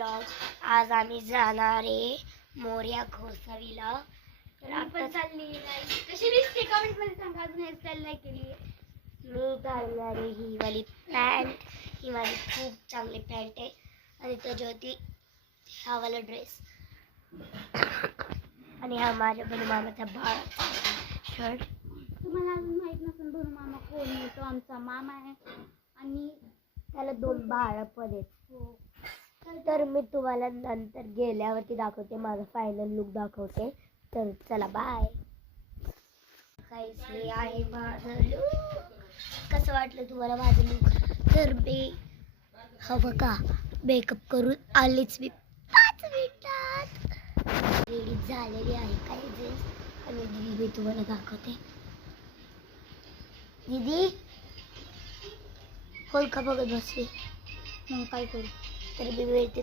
Blog. आज आम्ही जाणार आहे मोरया घोसावीला. तर आपण चालली कशी दिसते कमेंट मध्ये सांगा. अजून हेअरस्टाईल नाही केली. मी घालणार आहे ही वाली पॅन्ट. ही माझी खूप चांगली पॅन्ट आहे आणि त्याच्यावरती हा वाला ड्रेस आणि हा माझ्या बनू मामाचा बाळाचा शर्ट. तुम्हाला अजून माहित नसेल बनू मामा कोण आहे. तो आमचा मामा आहे आणि त्याला 2 बाळ पण आहेत. तर मी तुम्हाला नंतर गेल्यावरती दाखवते. माझा फायनल लुक दाखवते. तर चला बाय. काहीच नाही आहे माझं लुक. कसं वाटलं तुम्हाला माझं लुक. तर मी हवं का मेकअप करून आलीच मी 5 मिनिटात. रेडी झालेली आहे काही ड्रेस आणि दीदी मी तुम्हाला दाखवते. दीदी कोण का बघत बसली. मग काय करू. तर मी मिळते